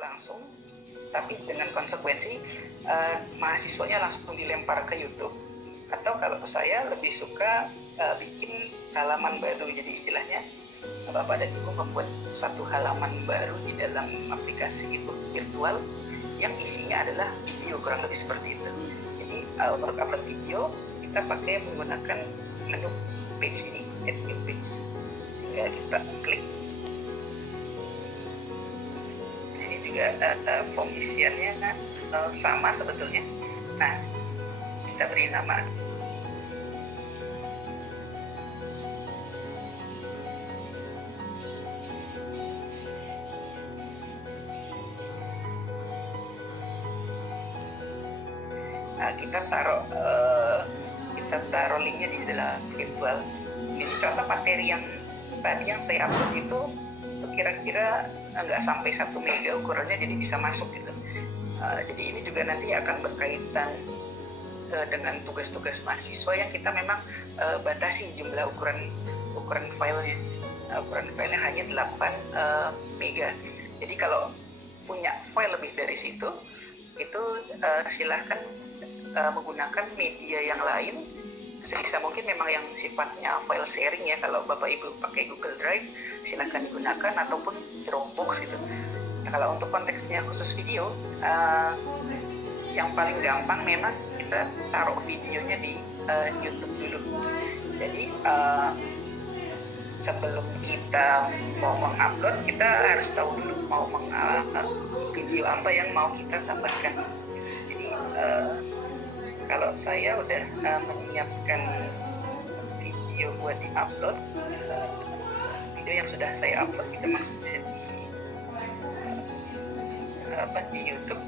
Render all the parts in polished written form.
langsung, tapi dengan konsekuensi mahasiswanya langsung dilempar ke YouTube. Atau kalau saya lebih suka bikin halaman baru, jadi istilahnya Bapak dan Ibu membuat satu halaman baru di dalam aplikasi itu virtual yang isinya adalah video, kurang lebih seperti itu. Jadi untuk upload video kita pakai menggunakan menu page ini, add new page. Ya, kita klik. Ini juga form isiannya sama sebetulnya. Nah, kita beri nama. Nah, kita taruh linknya di dalam virtual. Ini contoh materi yang tadi yang saya upload itu kira-kira nggak sampai 1 mega ukurannya, jadi bisa masuk gitu. Jadi ini juga nanti akan berkaitan dengan tugas-tugas mahasiswa yang kita memang batasi jumlah ukuran filenya. Ukuran filenya hanya 8 mega. Jadi kalau punya file lebih dari situ, itu silahkan menggunakan media yang lain sebisa mungkin, memang yang sifatnya file sharing ya. Kalau Bapak Ibu pakai Google Drive silahkan digunakan, ataupun Dropbox gitu. Nah, kalau untuk konteksnya khusus video, yang paling gampang memang kita taruh videonya di YouTube dulu. Jadi sebelum kita mau mengupload, kita harus tahu dulu mau video apa yang mau kita tambahkan. Jadi kalau saya udah menyiapkan video buat di-upload, video yang sudah saya upload itu maksudnya di YouTube.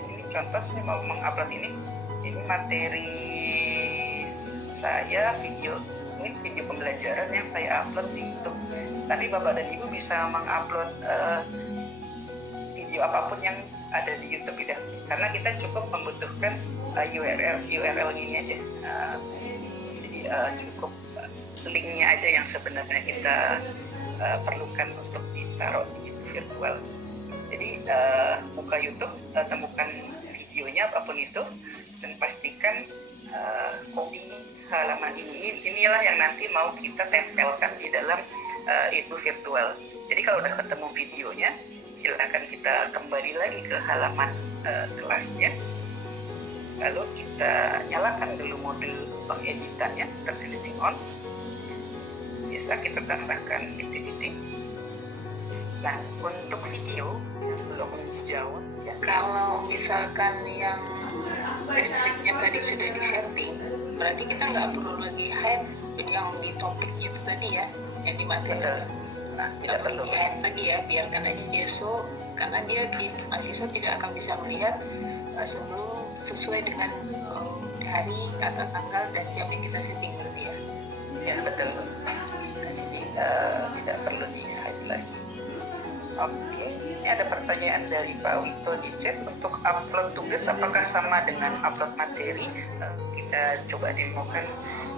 Ini contoh saya mau mengupload ini materi saya, ini video pembelajaran yang saya upload di YouTube. Tadi Bapak dan Ibu bisa mengupload video apapun yang ada di YouTube gitu, karena kita cukup membutuhkan URL ini aja. Jadi cukup linknya aja yang sebenarnya kita perlukan untuk ditaruh di virtual. Jadi buka YouTube, temukan videonya apapun itu, dan pastikan coding halaman inilah yang nanti mau kita tempelkan di dalam itu virtual. Jadi kalau udah ketemu videonya, silakan kita kembali lagi ke halaman kelasnya, lalu kita nyalakan dulu mode pengeditannya, turn editing on. Bisa kita tambahkan editing. Nah, untuk video belum dijawab ya. Kalau misalkan yang listriknya tadi sudah di-setting, berarti kita nggak perlu lagi hide yang di topik itu tadi ya, yang di materi. Nah, tidak perlu di-hide lagi ya, biarkan aja dia show, karena dia mahasiswa tidak akan bisa melihat sebelum sesuai dengan hari, kata tanggal, dan jam yang kita setting berarti ya. Ya, betul. Tidak perlu di-hide lagi. Oke, ini ada pertanyaan dari Pak Wito di chat. Untuk upload tugas apakah sama dengan upload materi? Kita coba demokan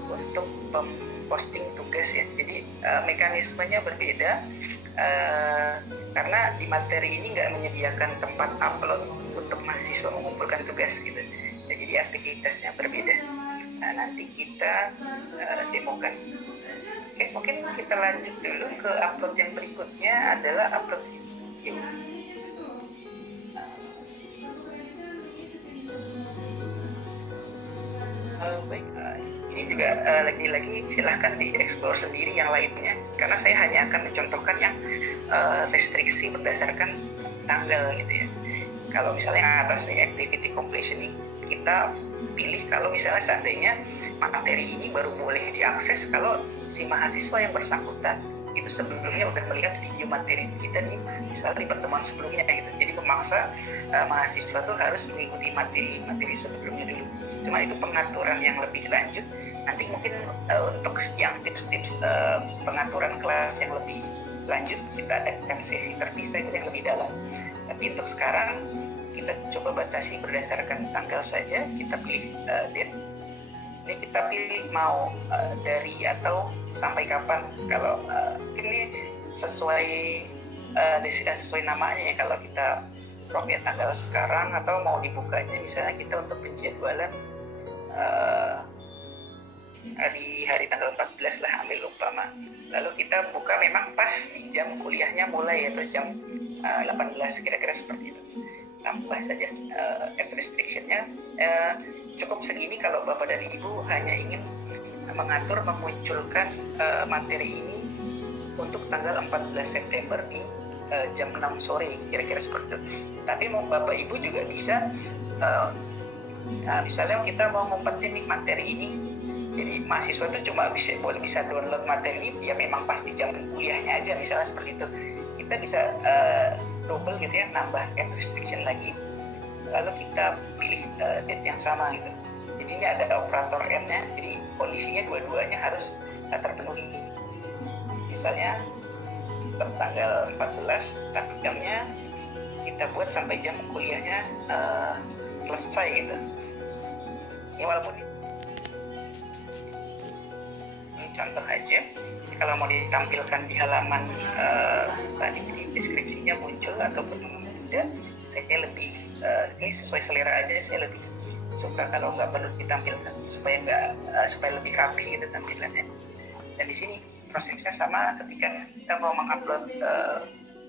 untuk posting tugas ya. Jadi mekanismenya berbeda, karena di materi ini nggak menyediakan tempat upload untuk mahasiswa mengumpulkan tugas gitu. Jadi aktivitasnya berbeda. Nah, nanti kita demokan. Oke, mungkin kita lanjut dulu ke upload yang berikutnya, adalah upload video. Baik, ini juga lagi-lagi silahkan dieksplor sendiri yang lainnya, karena saya hanya akan mencontohkan yang restriksi berdasarkan tanggal gitu ya. Kalau misalnya yang atasnya activity completion ini, kita pilih kalau misalnya seandainya materi ini baru boleh diakses kalau si mahasiswa yang bersangkutan itu sebelumnya udah melihat video materi kita nih, misalnya di pertemuan sebelumnya gitu. Jadi memaksa mahasiswa tuh harus mengikuti materi sebelumnya dulu. Cuma itu pengaturan yang lebih lanjut. Nanti mungkin untuk yang tips-tips pengaturan kelas yang lebih lanjut, kita adakan sesi terpisah yang lebih dalam. Tapi untuk sekarang kita coba batasi berdasarkan tanggal saja. Kita pilih date. Ini kita pilih mau dari atau sampai kapan. Kalau ini sesuai sesuai namanya ya, kalau kita promnya tanggal sekarang atau mau dibukanya misalnya kita untuk penjadwalan hari tanggal 14 lah, ambil umpama. Lalu kita buka memang pas di jam kuliahnya mulai atau jam 18 kira-kira seperti itu. Tambah saja app restriction-nya cukup segini kalau Bapak dan Ibu hanya ingin mengatur memunculkan materi ini untuk tanggal 14 September di jam 6 sore kira-kira seperti itu. Tapi mau Bapak Ibu juga bisa misalnya kita mau ngumpetin nih materi ini, jadi mahasiswa itu cuma bisa download materi ini ya memang pas di jam kuliahnya aja misalnya seperti itu. Kita bisa double gitu ya, nambah add restriction lagi, lalu kita pilih date yang sama gitu. Jadi ini ada operator N-nya, jadi kondisinya dua-duanya harus terpenuhi. Misalnya tanggal 14 tapi jamnya kita buat sampai jam kuliahnya selesai gitu. Ini walaupun ini contoh aja, kalau mau ditampilkan di halaman tadi di deskripsinya muncul ataupun tidak, saya lebih ini sesuai selera aja, saya lebih suka kalau nggak perlu ditampilkan supaya lebih rapi gitu tampilannya. Dan di sini prosesnya sama ketika kita mau mengupload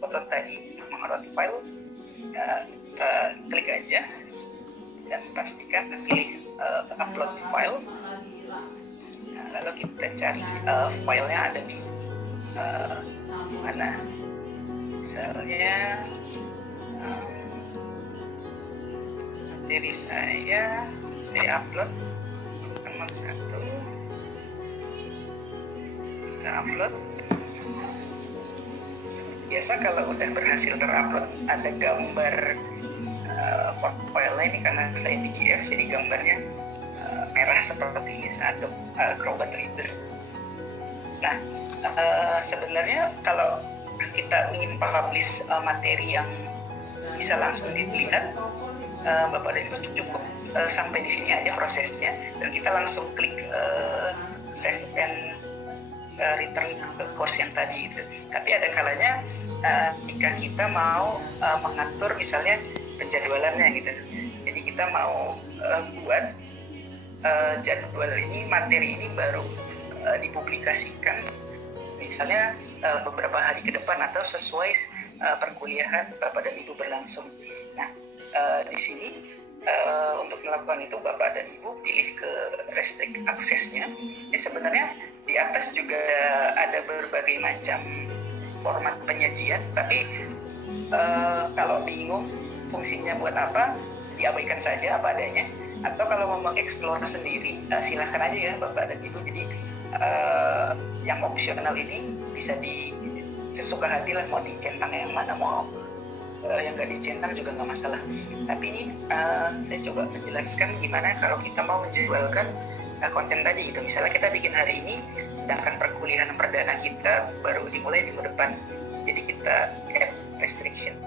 foto tadi, mengupload file, kita klik aja dan pastikan pilih upload file. Nah, lalu kita cari filenya ada di mana. Misalnya materi saya upload nomor 1, kita upload. Biasa kalau udah berhasil terupload ada gambar filenya ini, karena saya PDF jadi gambarnya merah seperti ini, Adobe Acrobat Reader. Nah, sebenarnya kalau kita ingin publish materi yang bisa langsung dilihat, Bapak dan Ibu cukup sampai di sini aja prosesnya, dan kita langsung klik save and return ke course yang tadi itu. Tapi ada kalanya jika kita mau mengatur misalnya penjadwalannya gitu, jadi kita mau buat jadwal ini, materi ini baru dipublikasikan misalnya beberapa hari ke depan atau sesuai perkuliahan Bapak dan Ibu berlangsung. Nah, di sini untuk melakukan itu Bapak dan Ibu pilih ke restrict aksesnya. Ini sebenarnya di atas juga ada berbagai macam format penyajian, tapi kalau bingung fungsinya buat apa, diabaikan saja apa adanya. Atau kalau mau mengeksplor sendiri, silahkan aja ya Bapak dan Ibu. Jadi yang opsional ini bisa sesuka hati lah, mau dicentang yang mana, mau yang nggak dicentang juga nggak masalah. Tapi ini saya coba menjelaskan gimana kalau kita mau menjadwalkan konten tadi gitu. Misalnya kita bikin hari ini, sedangkan perkuliahan perdana kita baru dimulai minggu depan. Jadi kita add restriction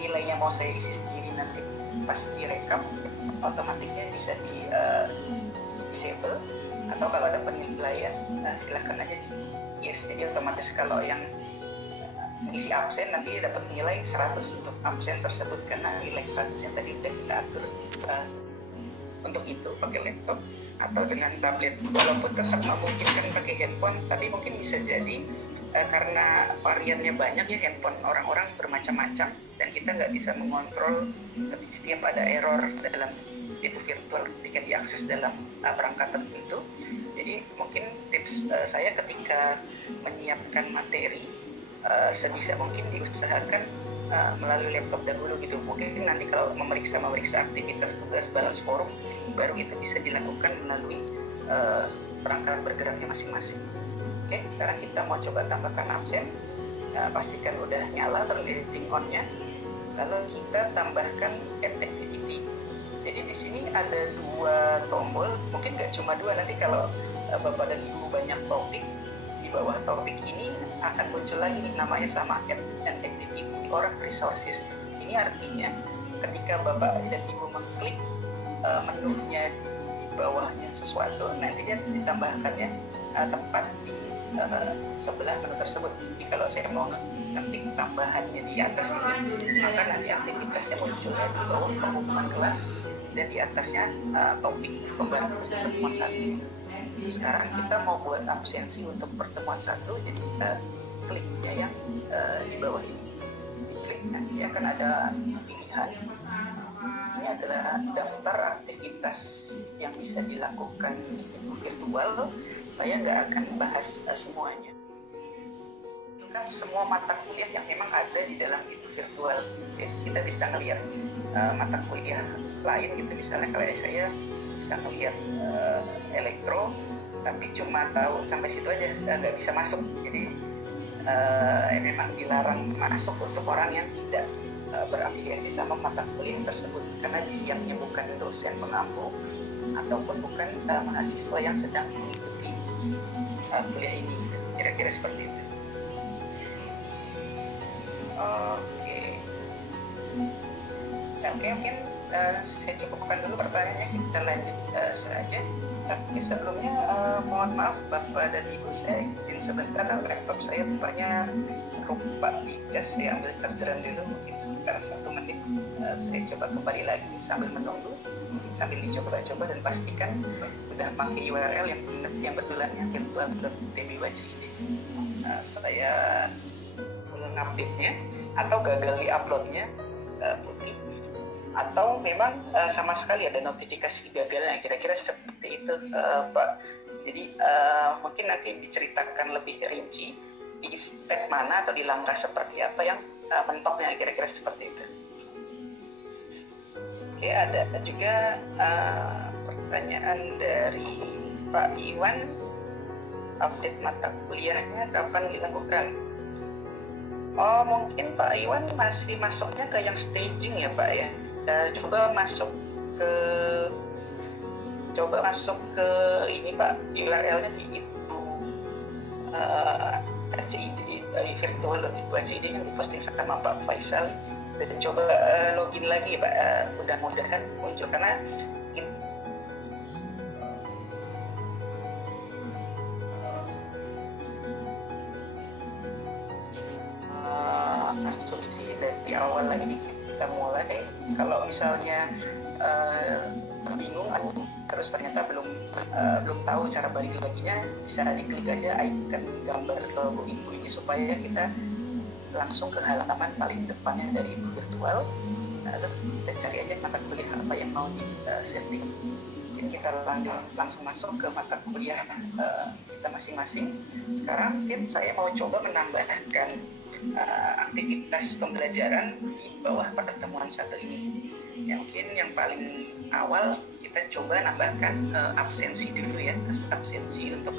nilainya mau saya isi sendiri, nanti pas direkam otomatiknya bisa di disable, atau kalau ada penilaian silahkan aja di yes. Jadi otomatis kalau yang isi absen nanti dapat nilai 100 untuk absen tersebut, karena nilai 100 yang tadi udah kita atur. Untuk itu pakai laptop atau dengan tablet, walaupun tetap memungkinkan pakai handphone, tapi mungkin bisa jadi karena variannya banyak ya, handphone orang-orang bermacam-macam dan kita nggak bisa mengontrol setiap ada error dalam itu virtual ketika diakses dalam perangkat tertentu. Jadi mungkin tips saya ketika menyiapkan materi sebisa mungkin diusahakan melalui laptop dahulu gitu. Mungkin nanti kalau memeriksa aktivitas tugas balance forum baru itu bisa dilakukan melalui perangkat bergeraknya masing-masing. Oke, sekarang kita mau coba tambahkan absen. Pastikan udah nyala turn editing on-nya. Lalu kita tambahkan add activity. Jadi di sini ada 2 tombol, mungkin nggak cuma 2, nanti kalau Bapak dan Ibu banyak topik, di bawah topik ini akan muncul lagi nih namanya sama, add and activity or resources. Ini artinya ketika Bapak dan Ibu mengklik menunya di bawahnya sesuatu, nanti dia ditambahkannya tempat di sebelah menu tersebut. Jadi kalau saya mau ngetik tambahannya di atas itu, maka nanti aktivitasnya munculnya di bawah pengumuman kelas dan di atasnya topik pembahasan pertemuan 1. Sekarang kita mau buat absensi untuk pertemuan 1, jadi kita kliknya yang di bawah ini. Diklik nanti akan ada pilihan. Ini adalah daftar aktivitas yang bisa dilakukan di virtual. Saya nggak akan bahas semuanya. Itu kan semua mata kuliah yang memang ada di dalam itu virtual. Jadi kita bisa ngelihat mata kuliah lain gitu. Misalnya kalau saya bisa ngelihat elektro, tapi cuma tahu sampai situ aja, nggak bisa masuk. Jadi memang dilarang masuk untuk orang yang tidak berafiliasi sama mata kuliah tersebut, karena di siangnya bukan dosen pengampu ataupun bukan mahasiswa yang sedang mengikuti kuliah ini, kira-kira seperti itu. Oke, mungkin saya cukupkan dulu pertanyaannya, kita lanjut saja. Tapi sebelumnya mohon maaf Bapak dan Ibu, saya izin sebentar, laptop saya rupanya lupa dicas, saya ambil chargeran dulu, mungkin sekitar 1 menit. Saya coba kembali lagi sambil menunggu, mungkin sambil dicoba-coba dan pastikan sudah pakai URL yang betulannya virtual.tbwajid. Saya belum update-nya atau gagal di-upload-nya putih, atau memang sama sekali ada notifikasi gagalnya, kira-kira seperti itu Pak. Jadi mungkin nanti diceritakan lebih rinci di step mana atau di langkah seperti apa yang mentoknya, kira-kira seperti itu. Oke, ada juga pertanyaan dari Pak Iwan, update mata kuliahnya kapan dilakukan? Oh, mungkin Pak Iwan masih masuknya ke yang staging ya Pak ya. Coba masuk ke ini Pak, URL-nya di itu HCID virtual.wcid yang diposting sama Pak Faisal, dan coba login lagi Pak, mudah-mudahan muncul, karena asumsi dari awal lagi kita mulai, kalau misalnya bingung terus ternyata belum tahu cara balik laginya, bisa diklik aja icon gambar logo info ini supaya kita langsung ke halaman paling depannya dari virtual. Lalu kita cari aja mata kuliah apa yang mau di setting. Mungkin kita langsung masuk ke mata kuliah kita masing-masing. Sekarang mungkin saya mau coba menambahkan aktivitas pembelajaran di bawah pertemuan 1 ini. Mungkin yang paling awal kita coba nambahkan absensi dulu ya, absensi untuk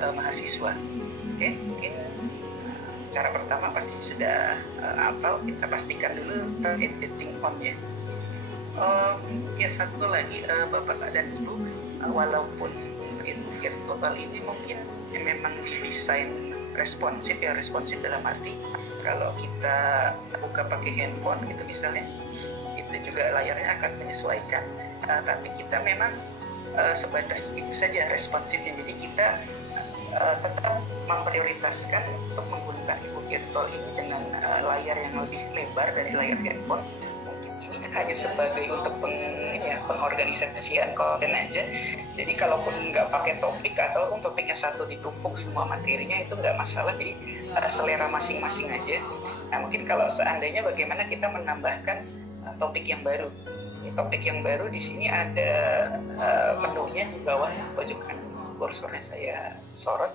mahasiswa. Oke, mungkin cara pertama pasti sudah hafal, kita pastikan dulu editing on ya. Ya, satu lagi Bapak dan Ibu, walaupun virtual ini mungkin memang didesain responsif dalam arti kalau kita buka pakai handphone gitu misalnya, itu juga layarnya akan menyesuaikan, tapi kita memang sebatas itu saja responsifnya. Jadi kita tetap memprioritaskan untuk menggunakan e-book virtual ini dengan layar yang lebih lebar dari layar handphone. Mungkin ini hanya sebagai untuk pengorganisasian konten aja. Jadi kalaupun nggak pakai topik atau topiknya satu ditumpuk semua materinya, itu nggak masalah, jadi selera masing-masing aja. Nah, mungkin kalau seandainya bagaimana kita menambahkan topik yang baru. Ini topik yang baru di sini ada menunya di bawah pojok kanan, kursornya saya sorot.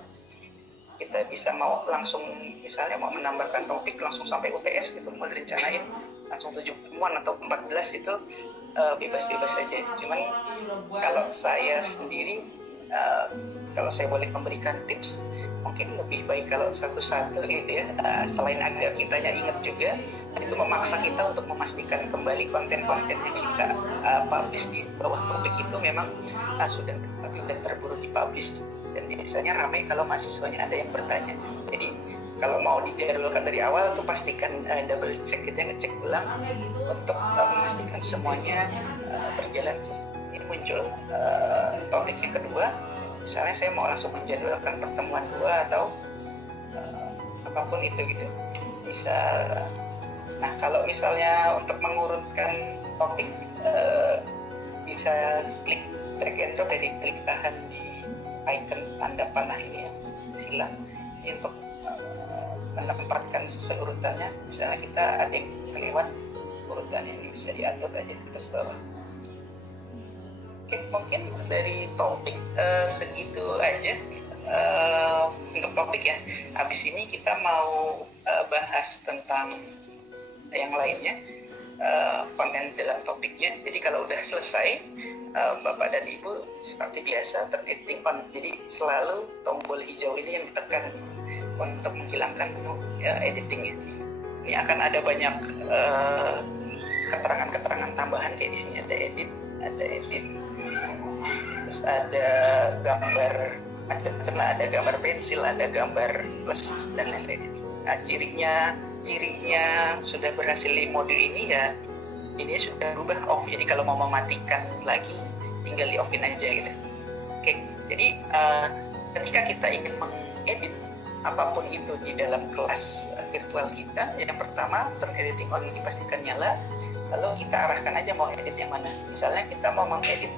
Kita bisa mau langsung, misalnya mau menambahkan topik langsung sampai UTS gitu, mau direncanain langsung 7 pertemuan atau 14, itu bebas-bebas saja. Cuman kalau saya sendiri, kalau saya boleh memberikan tips, mungkin lebih baik kalau satu-satu gitu ya, selain agar kitanya ingat juga, itu memaksa kita untuk memastikan kembali konten-konten yang kita publish di bawah topik itu memang sudah terburu dipublish, dan biasanya ramai kalau mahasiswanya ada yang bertanya. Jadi kalau mau dijadwalkan dari awal tuh pastikan double check, kita ngecek ulang untuk memastikan semuanya berjalan. Ini muncul topik yang kedua, misalnya saya mau langsung menjadwalkan pertemuan 2 atau apapun itu gitu bisa. Nah kalau misalnya untuk mengurutkan topik bisa klik drag and drop, jadi klik tahan di icon tanda panah ini ya, silang ini untuk menempatkan sesuai urutannya. Misalnya kita ada yang kelewat urutannya, ini bisa diatur aja di atas bawah. Oke, mungkin dari topik segitu aja untuk topik ya. Habis ini kita mau bahas tentang yang lainnya, konten dalam topiknya. Jadi kalau udah selesai, Bapak dan Ibu seperti biasa terediting on. Jadi selalu tombol hijau ini yang ditekan untuk menghilangkan editingnya. Ini akan ada banyak keterangan-keterangan tambahan, kayak di sini ada edit, terus ada gambar macam-macam lah, ada gambar pensil, ada gambar plus dan lain-lain. Nah, cirinya sudah berhasil di mode ini ya, ini sudah berubah off. Jadi kalau mau mematikan lagi, tinggal di offin aja gitu. Oke, jadi ketika kita ingin mengedit apapun itu di dalam kelas virtual kita, yang pertama turn editing on dipastikan nyala. Lalu kita arahkan aja mau edit yang mana. Misalnya kita mau mengedit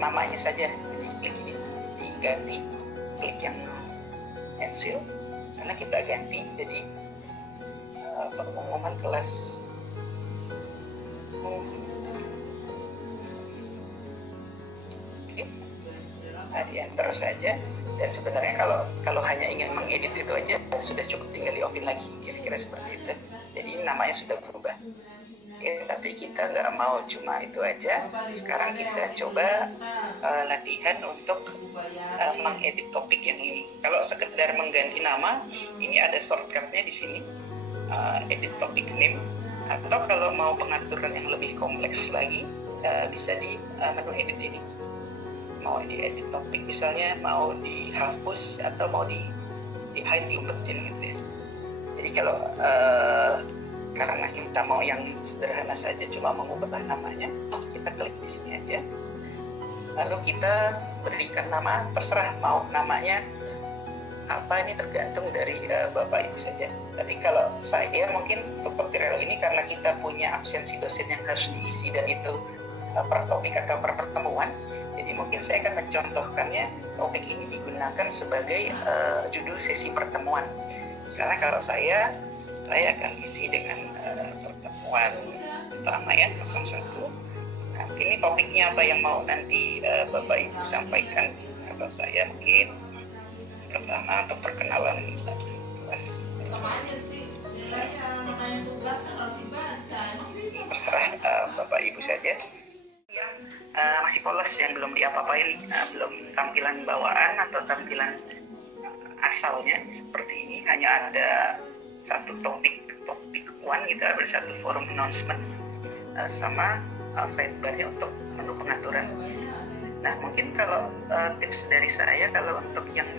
namanya saja, jadi klik ini, diganti, klik yang pensil. Misalnya kita ganti jadi pengumuman kelas. Oke. Nah, di enter saja. Dan sebenarnya kalau hanya ingin mengedit itu aja sudah cukup, tinggal di offin lagi, kira-kira seperti itu. Jadi namanya sudah berubah. Oke, tapi kita nggak mau cuma itu aja. Sekarang kita coba latihan untuk mengedit topik yang ini. Kalau sekedar mengganti nama, ini ada shortcutnya di sini, edit topic name. Atau kalau mau pengaturan yang lebih kompleks lagi, bisa di menu edit ini. Mau di edit topik misalnya, mau dihapus atau mau di hide, diumpetin gitu ya. Jadi kalau karena kita mau yang sederhana saja, cuma mengubah namanya, kita klik di sini aja. Lalu kita berikan nama, terserah mau namanya apa, ini tergantung dari Bapak Ibu saja. Tapi kalau saya mungkin untuk tutorial ini, karena kita punya absensi dosen yang harus diisi dan itu per topik atau per pertemuan, jadi mungkin saya akan mencontohkannya. Topik ini digunakan sebagai judul sesi pertemuan. Misalnya kalau saya akan isi dengan pertemuan pertama ya, 01. Nah, ini topiknya apa yang mau nanti Bapak Ibu sampaikan. Kalau saya mungkin pertama untuk perkenalan kelas. Terserah Bapak Ibu saja. Yang masih polos, yang belum diapa-apain, belum tampilan bawaan atau tampilan asalnya seperti ini, hanya ada satu topik one gitu, ada satu forum announcement sama sidebar-nya untuk menu pengaturan. Nah, mungkin kalau tips dari saya, kalau untuk yang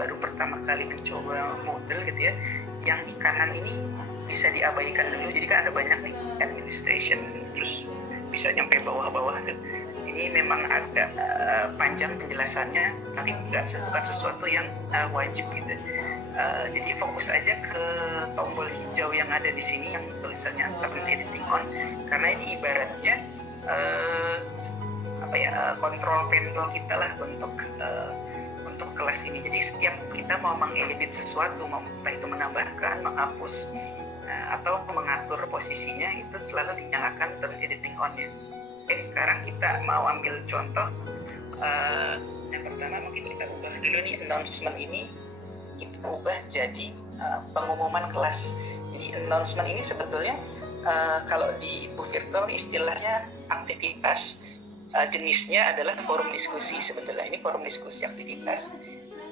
baru pertama kali mencoba Moodle gitu ya, yang di kanan ini bisa diabaikan dulu. Jadi kan ada banyak nih administration, terus bisa nyampe bawah-bawah tuh. Ini memang agak panjang penjelasannya, tapi bukan sesuatu yang wajib gitu. Jadi fokus aja ke tombol hijau yang ada di sini yang tulisannya turn editing on, karena ini ibaratnya kontrol panel kita lah untuk kelas ini. Jadi setiap kita mau mengedit sesuatu, entah itu menambahkan, menghapus, atau mengatur posisinya, itu selalu dinyalakan turn editing on-nya. Oke, sekarang kita mau ambil contoh. Yang pertama mungkin kita ubah dulu nih, announcement ini kita ubah jadi pengumuman kelas. Jadi announcement ini sebetulnya kalau di buku virtual istilahnya aktivitas, jenisnya adalah forum diskusi. Sebetulnya ini forum diskusi aktivitas,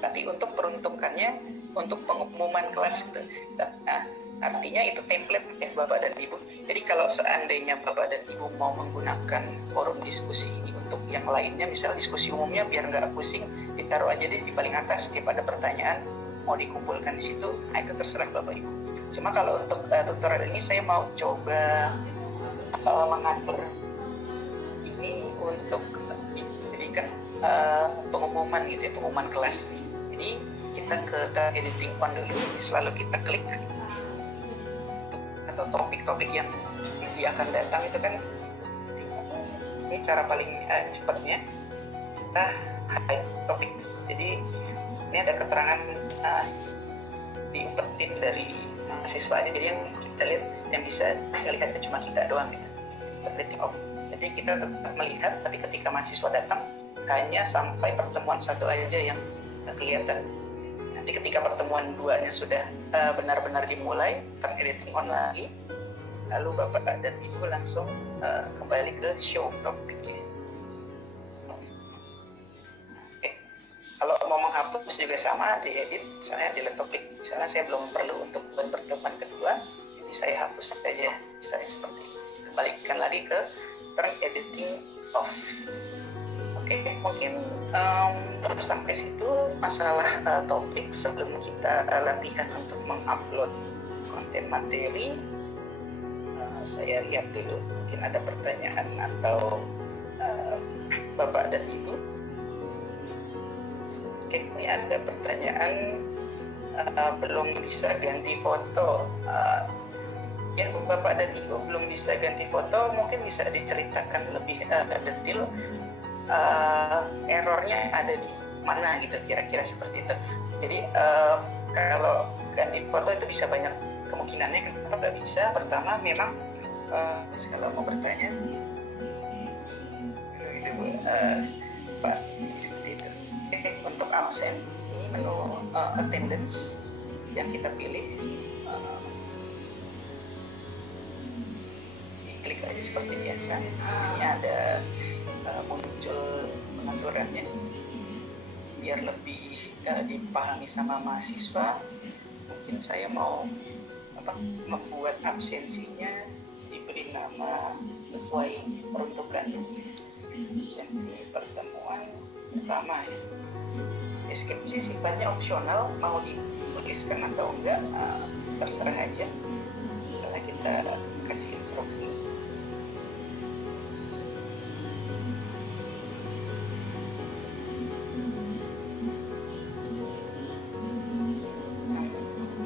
tapi untuk peruntukannya untuk pengumuman kelas gitu. Nah, artinya itu template ya Bapak dan Ibu. Jadi kalau seandainya Bapak dan Ibu mau menggunakan forum diskusi ini untuk yang lainnya, misal diskusi umumnya, biar nggak pusing, ditaruh aja deh di paling atas. Setiap ada pertanyaan mau dikumpulkan di situ, nah itu terserah Bapak Ibu. Cuma kalau untuk tutorial ini saya mau coba mengatur ini untuk dijadikan pengumuman gitu ya, pengumuman kelas. Jadi kita ke tab editing on dulu, selalu kita klik atau topik-topik yang akan datang itu kan, ini cara paling cepatnya kita hide topics. Jadi ini ada keterangan diumpetin dari mahasiswanya, jadi yang kita lihat, yang bisa lihatnya cuma kita doang ya. Editing off. Jadi kita tetap melihat, tapi ketika mahasiswa datang hanya sampai pertemuan 1 aja yang kelihatan. Nanti ketika pertemuan 2-nya sudah benar-benar dimulai, editing on lagi, lalu Bapak dan Ibu langsung kembali ke show topiknya. Oke. Kalau mau menghapus juga sama, diedit, saya delete topik. Misalnya saya belum perlu untuk pertemuan kedua, jadi saya hapus saja, saya seperti ini. Kembalikan lagi ke turn editing off. Oke, mungkin sampai situ masalah topik. Sebelum kita latihan untuk mengupload konten materi, saya lihat dulu mungkin ada pertanyaan atau Bapak dan Ibu. Oke, ini ada pertanyaan, belum bisa ganti foto. Ya, Bapak dan Ibu belum bisa ganti foto, mungkin bisa diceritakan lebih detail errornya ada di mana gitu, kira-kira seperti itu. Jadi kalau ganti foto itu bisa banyak kemungkinannya. Kenapa nggak bisa? Pertama, memang kalau mau bertanya itu Pak, seperti itu. Untuk absen, ini menu attendance yang kita pilih, klik aja seperti biasa. Ini ada muncul pengaturannya biar lebih dipahami sama mahasiswa. Mungkin saya mau membuat absensinya diberi nama sesuai peruntukannya. Absensi pertemuan pertama ya. Deskripsi sifatnya opsional, mau dituliskan atau enggak terserah aja. Misalnya kita kasih instruksi.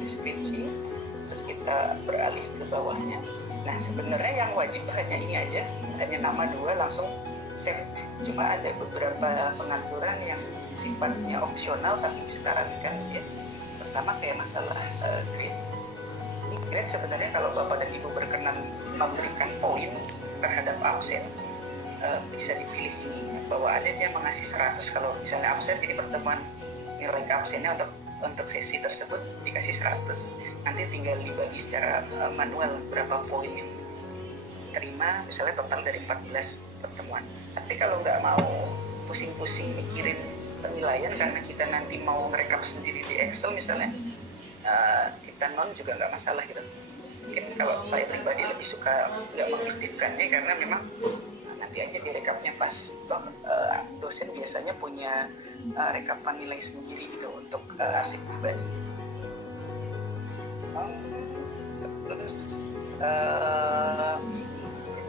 Deskripsi, terus kita beralih ke bawahnya. Nah, sebenarnya yang wajib hanya ini aja, hanya nama 2 langsung save. Cuma ada beberapa pengaturan yang sifatnya opsional tapi disarankan ya. Pertama kayak masalah grade. Ini grade sebenarnya kalau Bapak dan Ibu berkenan memberikan poin terhadap absen, bisa dipilih ini, bahwa ada dia mengasih 100 kalau misalnya absen. Jadi pertemuan nilai keabsennya untuk sesi tersebut dikasih 100. Nanti tinggal dibagi secara manual berapa poin yang terima, misalnya total dari 14 pertemuan. Tapi kalau nggak mau pusing-pusing mikirin penilaian karena kita nanti mau merekap sendiri di Excel misalnya, kita non juga nggak masalah gitu. Mungkin kalau saya pribadi lebih suka nggak mengaktifkannya karena memang nanti aja direkapnya pas. Toh dosen biasanya punya rekapan nilai sendiri gitu untuk arsip pribadi. Terus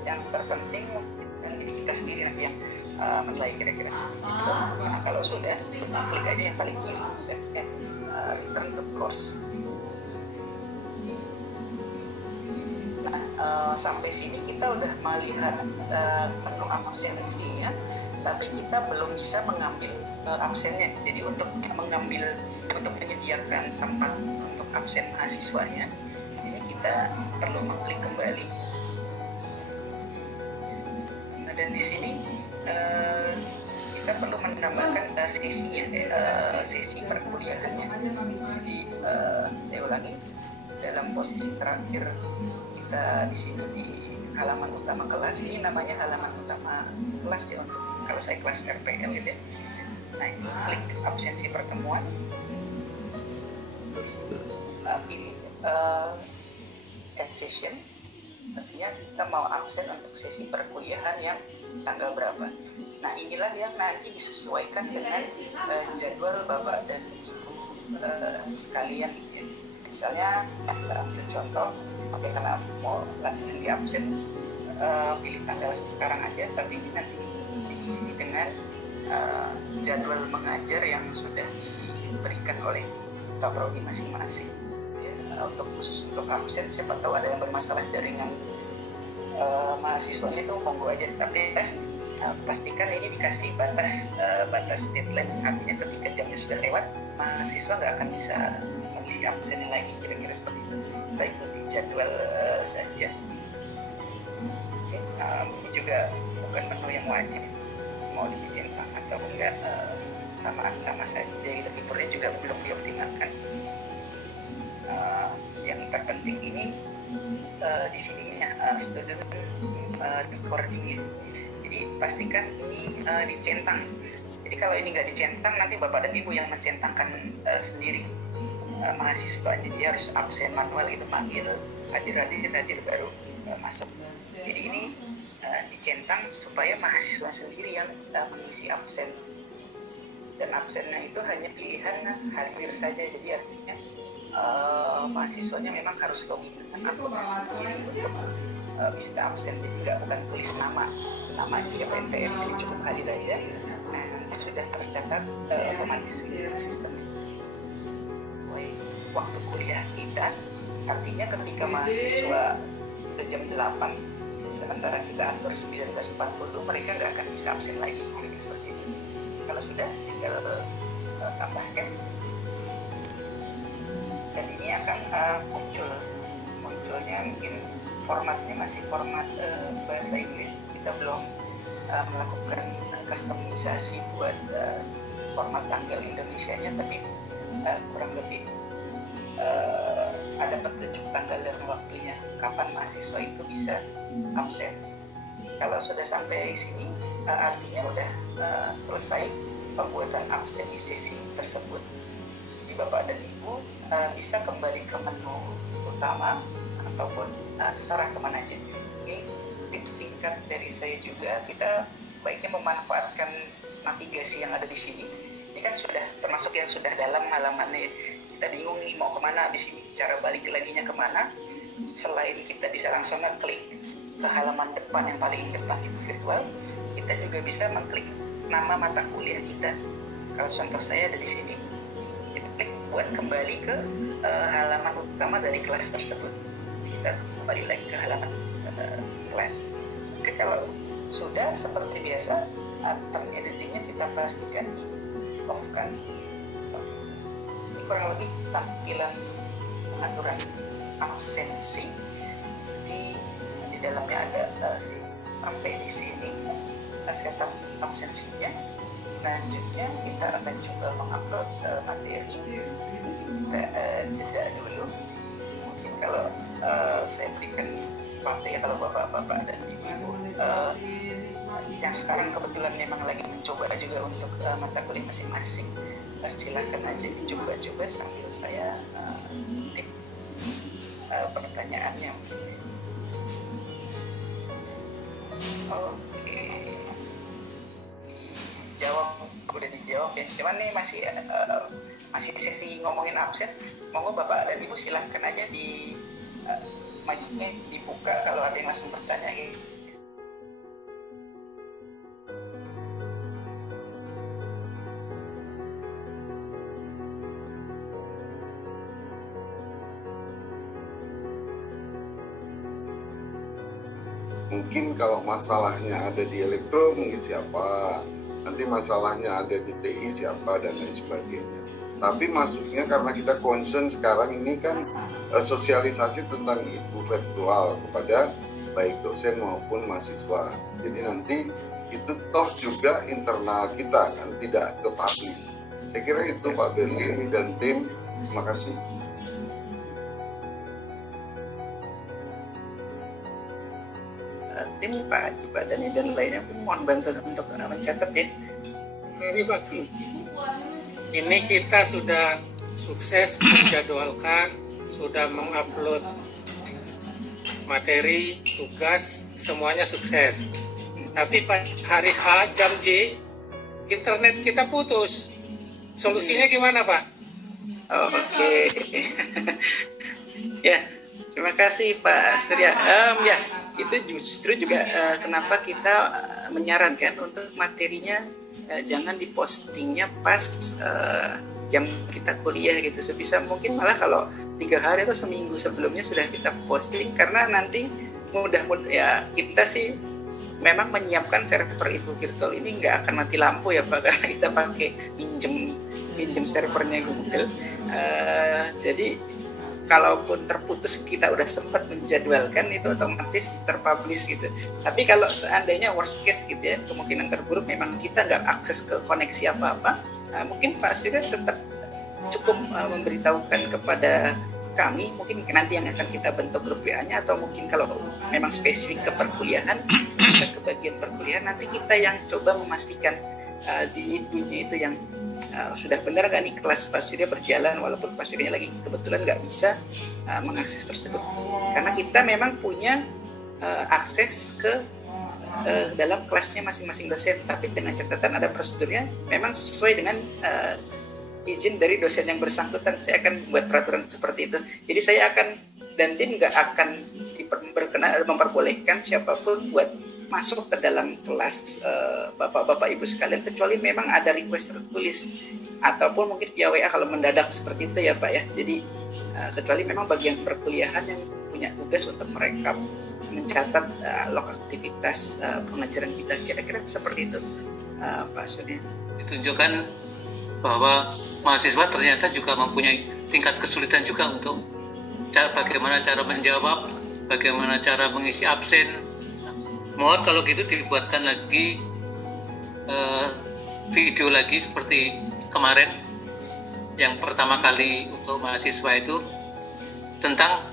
yang terpenting nanti kita sendiri nanti yang menilai kira-kira gitu. Nah, kalau sudah, klik aja yang paling kiri, return to course. Nah, sampai sini kita udah melihat menu absensinya, tapi kita belum bisa mengambil absennya. Jadi untuk menyediakan tempat untuk absen mahasiswanya, ini kita perlu mengklik kembali. Nah, dan di sini kita perlu menambahkan sesinya, sesi perkuliahannya. Jadi saya ulangi, dalam posisi terakhir kita di sini di halaman utama kelas, ini namanya halaman utama kelas ya, untuk kalau saya kelas RPL gitu ya. Nah, ini klik absensi pertemuan. Di sini pilih end session. Artinya kita mau absen untuk sesi perkuliahan yang tanggal berapa. Nah, inilah yang nanti disesuaikan dengan jadwal Bapak dan Ibu sekalian gitu ya. Misalnya kita ambil contoh, tapi karena mau latihan di absen, pilih tanggal sekarang aja, tapi ini nanti diisi dengan jadwal mengajar yang sudah diberikan oleh kaprodi masing-masing. Untuk khusus untuk absen, siapa tahu ada yang bermasalah jaringan mahasiswanya itu monggo aja, tapi pastikan ini dikasih batas deadline, artinya ketika jamnya sudah lewat mahasiswa nggak akan bisa mengisi absennya lagi, kira-kira seperti itu. Kita ikuti jadwal saja. Oke, ini juga bukan menu yang wajib, mau dicentang atau enggak sama saja gitu, fiturnya juga belum dioptimalkan. Yang terpenting ini di sininya student recording. Jadi pastikan ini dicentang. Jadi kalau ini nggak dicentang, nanti bapak dan ibu yang mencentangkan sendiri mahasiswanya. Dia harus absen manual gitu, manggil hadir baru masuk. Jadi ini dicentang supaya mahasiswa sendiri yang mengisi absen, dan absennya itu hanya pilihan hadir saja. Jadi artinya mahasiswanya memang harus login dengan akunnya sendiri untuk bisa absen. Jadi bukan tulis namanya siapa NPM, jadi cukup hadir aja. Nah, nanti sudah tercatat otomatis sistemnya sesuai waktu kuliah kita. Artinya ketika mahasiswa udah jam 8 sementara kita atur 19.40, mereka nggak akan bisa absen lagi, kira-kira seperti ini. Kalau sudah tinggal tambahkan, dan ini akan munculnya mungkin formatnya masih format bahasa Inggris. Kita belum melakukan customisasi buat format tanggal Indonesianya, tapi kurang lebih ada petunjuk tanggal dan waktunya kapan mahasiswa itu bisa absen. Kalau sudah sampai sini artinya udah selesai pembuatan absen di sesi tersebut. Jadi bapak dan ibu bisa kembali ke menu utama ataupun terserah kemana aja. Ini tips singkat dari saya juga, kita baiknya memanfaatkan navigasi yang ada di sini. Ini kan sudah termasuk yang sudah dalam halamannya. Kita bingung nih mau kemana habis ini, cara balik laginya kemana. Selain kita bisa langsung ngeklik ke halaman depan yang paling tentang ibu virtual, kita juga bisa mengklik nama mata kuliah kita. Kalau contoh saya ada di sini, kita klik buat kembali ke halaman utama dari kelas tersebut. Kita kembali lagi ke halaman kelas. Oke, kalau sudah seperti biasa, term editingnya kita pastikan di off kan, seperti itu. Ini kurang lebih tampilan pengaturan absensi. Di dalamnya ada sampai di sini skema absensinya. Selanjutnya kita akan coba mengupload materi. Kita jeda dulu. Mungkin kalau saya berikan waktu ya, kalau bapak-bapak dan ibu yang sekarang kebetulan memang lagi mencoba juga untuk mata kuliah masing-masing, silahkan aja dicoba-coba sambil saya tip pertanyaannya mungkin. Oke, udah dijawab ya. Cuman nih masih sesi ngomongin absen. Monggo bapak dan ibu silahkan aja di mic-nya dibuka kalau ada yang langsung bertanya gitu. Mungkin kalau masalahnya ada di elektro mungkin siapa, nanti masalahnya ada di TI siapa, dan lain sebagainya. Tapi masuknya karena kita concern sekarang ini kan sosialisasi tentang ibu virtual kepada baik dosen maupun mahasiswa. Jadi nanti itu toh juga internal kita kan, tidak ke publish. Saya kira itu Pak Berli dan tim. Terima kasih. Tim Pak Haji Badani dan lainnya pun mohon bantu untuk mencatat ya. Ini Pak, ini kita sudah sukses menjadwalkan, sudah mengupload materi, tugas, semuanya sukses. Tapi Pak, hari H, jam J, internet kita putus. Solusinya gimana Pak? Oke. Ya, terima kasih Pak Surya. Ya, itu justru juga kenapa kita menyarankan untuk materinya jangan dipostingnya pas jam kita kuliah gitu. Sebisa mungkin malah kalau 3 hari atau seminggu sebelumnya sudah kita posting, karena nanti mudah ya kita sih memang menyiapkan server Ibu Virtual ini nggak akan mati lampu ya Pak, karena kita pakai pinjem servernya Google. Jadi kalaupun terputus kita udah sempat menjadwalkan itu otomatis terpublish gitu. Tapi kalau seandainya worst case gitu ya, kemungkinan terburuk memang kita nggak akses ke koneksi apa-apa, mungkin Pak Surya tetap cukup memberitahukan kepada kami, mungkin nanti yang akan kita bentuk grup WA-nya, atau mungkin kalau memang spesifik ke perkuliahan bisa ke bagian perkuliahan, nanti kita yang coba memastikan di ibunya itu yang sudah benar nggak nih kelas Pak Surya berjalan, walaupun Pak Surya lagi kebetulan nggak bisa mengakses tersebut, karena kita memang punya akses ke dalam kelasnya masing-masing dosen, tapi dengan catatan ada prosedurnya, memang sesuai dengan izin dari dosen yang bersangkutan. Saya akan buat peraturan seperti itu. Jadi saya akan dan tim nggak akan memperbolehkan siapapun buat masuk ke dalam kelas bapak-bapak ibu sekalian, kecuali memang ada request tertulis ataupun mungkin via WA kalau mendadak seperti itu ya Pak ya. Jadi kecuali memang bagian perkuliahan yang punya tugas untuk merekap, mencatat log aktivitas pengajaran kita, kira-kira seperti itu Pak Surya. Ditunjukkan bahwa mahasiswa ternyata juga mempunyai tingkat kesulitan juga untuk bagaimana cara menjawab, bagaimana cara mengisi absen. Mohon kalau gitu dibuatkan lagi video lagi seperti kemarin yang pertama kali untuk mahasiswa itu, tentang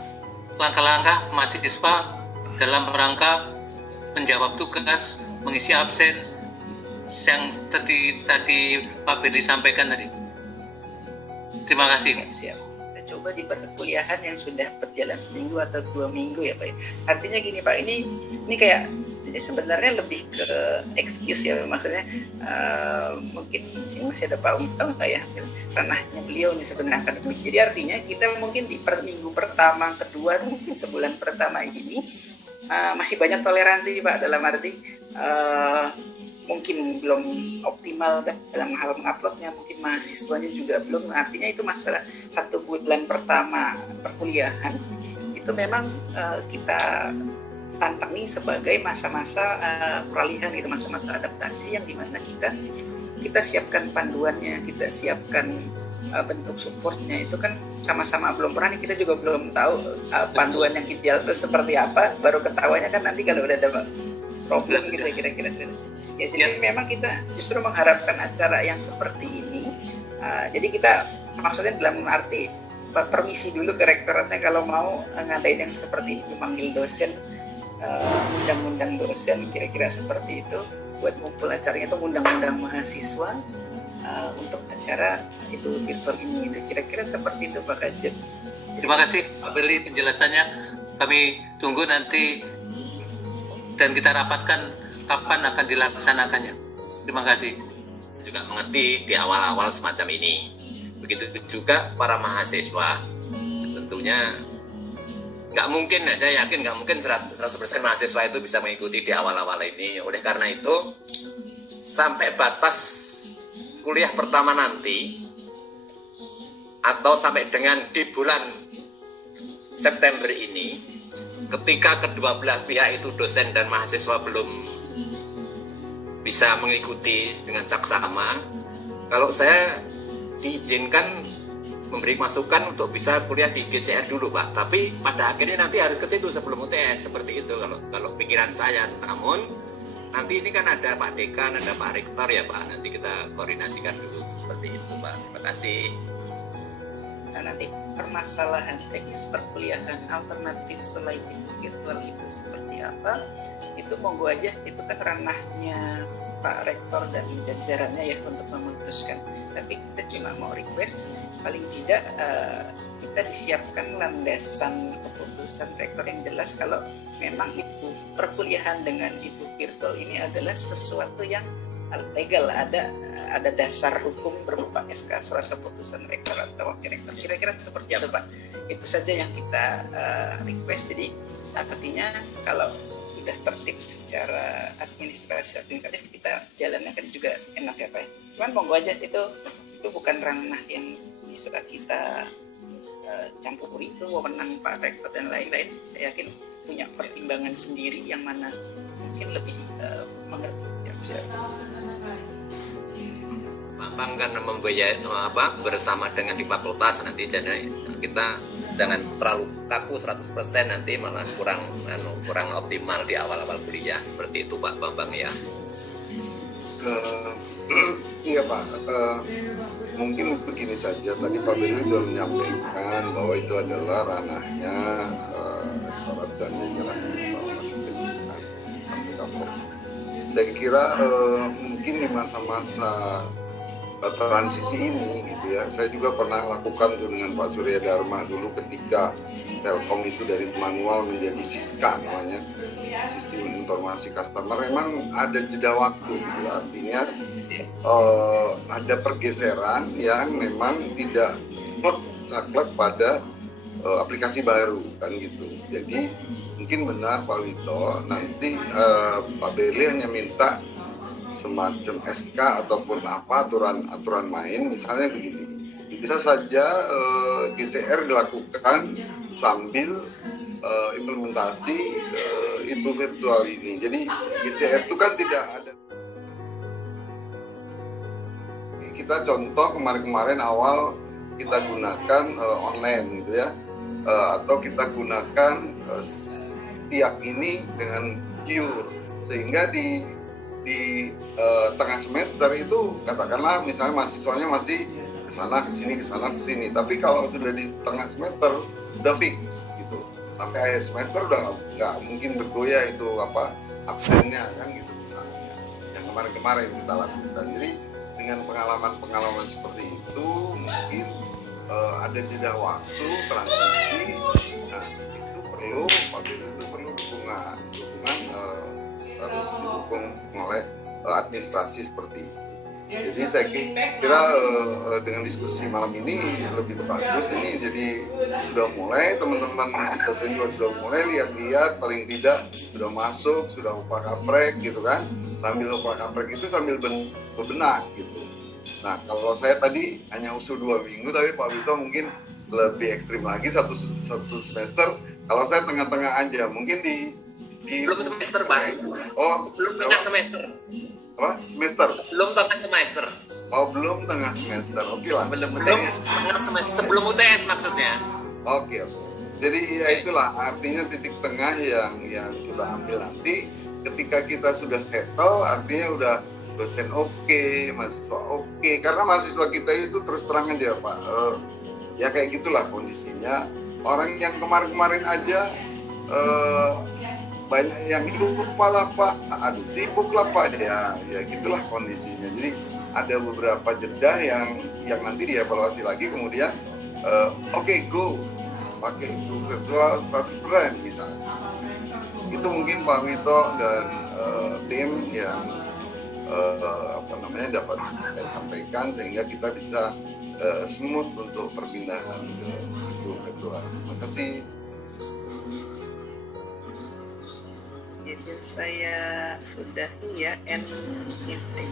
langkah-langkah mahasiswa dalam rangka menjawab tugas, mengisi absen, yang tadi Pak Firly sampaikan tadi. Terima kasih. Siap. Kita coba di perkuliahan yang sudah berjalan seminggu atau 2 minggu ya Pak. Artinya gini Pak, ini kayak, jadi sebenarnya lebih ke excuse ya, maksudnya mungkin sini masih ada Pak Wito nggak ya, ranahnya beliau nih sebenarnya akademik. Jadi artinya kita mungkin di minggu pertama, kedua, mungkin sebulan pertama ini masih banyak toleransi Pak, dalam arti mungkin belum optimal dalam hal menguploadnya, mungkin mahasiswanya juga belum. Artinya itu masalah 1 bulan pertama perkuliahan itu memang kita tantangi sebagai masa-masa peralihan gitu, masa-masa adaptasi yang dimana kita siapkan panduannya, kita siapkan bentuk supportnya. Itu kan sama-sama belum pernah nih, kita juga belum tahu panduan yang ideal itu seperti apa, baru ketawanya kan nanti kalau udah ada problem gitu kira-kira. Ya, jadi memang kita justru mengharapkan acara yang seperti ini. Jadi kita maksudnya dalam arti permisi dulu ke rektoratnya kalau mau ngadain yang seperti ini, memanggil dosen, undang-undang dosen, kira-kira seperti itu, buat ngumpul acaranya itu undang-undang mahasiswa untuk acara itu virtual ini. Kira-kira seperti itu Pak Kajet. Terima kasih Pak Firly penjelasannya. Kami tunggu nanti dan kita rapatkan kapan akan dilaksanakannya. Terima kasih. Juga mengerti di awal-awal semacam ini. Begitu juga para mahasiswa. Tentunya nggak mungkin, ya, saya yakin nggak mungkin 100% mahasiswa itu bisa mengikuti di awal-awal ini. Oleh karena itu, sampai batas kuliah pertama nanti, atau sampai dengan di bulan September ini, ketika kedua belah pihak itu dosen dan mahasiswa belum bisa mengikuti dengan saksama, kalau saya diizinkan memberi masukan untuk bisa kuliah di GCR dulu Pak, tapi pada akhirnya nanti harus ke situ sebelum UTS, seperti itu kalau pikiran saya. Namun nanti ini kan ada Pak Dekan, ada Pak Rektor ya Pak, nanti kita koordinasikan dulu seperti itu Pak. Terima kasih. Nah, nanti permasalahan teknis perkuliahan alternatif selain itu virtual itu seperti apa, itu monggo aja, itu kan ranahnya Pak Rektor dan jajarannya ya untuk memutuskan. Tapi kita cuma mau request paling tidak kita disiapkan landasan keputusan Rektor yang jelas kalau memang itu perkuliahan dengan itu virtual ini adalah sesuatu yang legal, ada dasar hukum berupa SK, surat keputusan rektor atau wakil rektor, kira-kira seperti itu Pak. Itu saja yang kita request. Jadi artinya kalau udah tertib secara administrasi administratif, kita jalannya kan juga enak ya Pak. Cuman monggo aja, itu bukan ranah yang bisa kita campuri, itu wewenang Pak Rektor dan lain-lain. Saya yakin punya pertimbangan sendiri yang mana mungkin lebih mengerti siapa. Bambang kan membiayai bersama dengan di fakultas, nanti jadi kita jangan terlalu kaku 100%, nanti malah kurang optimal di awal-awal kuliah, seperti itu Pak Bambang ya. Iya Pak, mungkin begini saja, tadi Pak Beri sudah menyampaikan bahwa itu adalah ranahnya rektorat dan jajaran masing pendidikan sampai kapolri. Saya kira mungkin di masa-masa transisi ini gitu ya, saya juga pernah lakukan dengan Pak Surya Dharma dulu ketika Telkom itu dari manual menjadi SISKA namanya, Sistem Informasi Customer. Memang ada jeda waktu gitu, artinya ada pergeseran yang memang tidak saklek pada aplikasi baru kan gitu. Jadi mungkin benar Pak Wito, nanti Pak Beli hanya minta semacam SK ataupun apa aturan main, misalnya begini, bisa saja GCR dilakukan sambil implementasi itu virtual ini. Jadi GCR itu kan tidak ada. Kita contoh kemarin awal kita gunakan online gitu ya, atau kita gunakan siap ini dengan Cure, sehingga di tengah semester itu katakanlah misalnya mahasiswanya masih kesana kesini, tapi kalau sudah di tengah semester udah fix gitu, sampai akhir semester udah nggak mungkin bergoyah itu absennya kan gitu misalnya, yang kemarin kita lakukan. Jadi dengan pengalaman seperti itu mungkin ada jeda waktu transisi, nah itu perlu dukungan harus didukung oleh administrasi seperti itu. Jadi saya kira dengan diskusi malam ini lebih bagus ini. Jadi sudah mulai teman-teman dosen juga sudah mulai lihat-lihat, paling tidak sudah masuk, sudah upah kaprek gitu kan. Sambil upah kaprek itu sambil bebenah gitu. Nah kalau saya tadi hanya usul 2 minggu, tapi Pak Wito mungkin lebih ekstrim lagi satu semester. Kalau saya tengah-tengah aja, mungkin di belum semester Pak. Oh, belum tengah semester. Apa? Semester? Belum tengah semester. Oh, belum tengah semester. Oke lah. Belum tengah semester, sebelum UTS maksudnya. Oke. Jadi ya itulah artinya titik tengah yang kita ambil nanti ketika kita sudah settle, artinya udah dosen oke, mahasiswa oke. Karena mahasiswa kita itu terus terang aja Pak, ya kayak gitulah kondisinya. Orang yang kemarin aja banyak yang lupa lah Pak, aduh sibuk lah Pak, ya gitulah kondisinya. Jadi ada beberapa jeda yang nanti dievaluasi lagi, kemudian oke, go pakai virtual 100% misalnya. Itu mungkin Pak Wito dan tim yang dapat saya sampaikan sehingga kita bisa smooth untuk perpindahan ke virtual. Terima kasih. Izin saya sudahi ya, end meeting.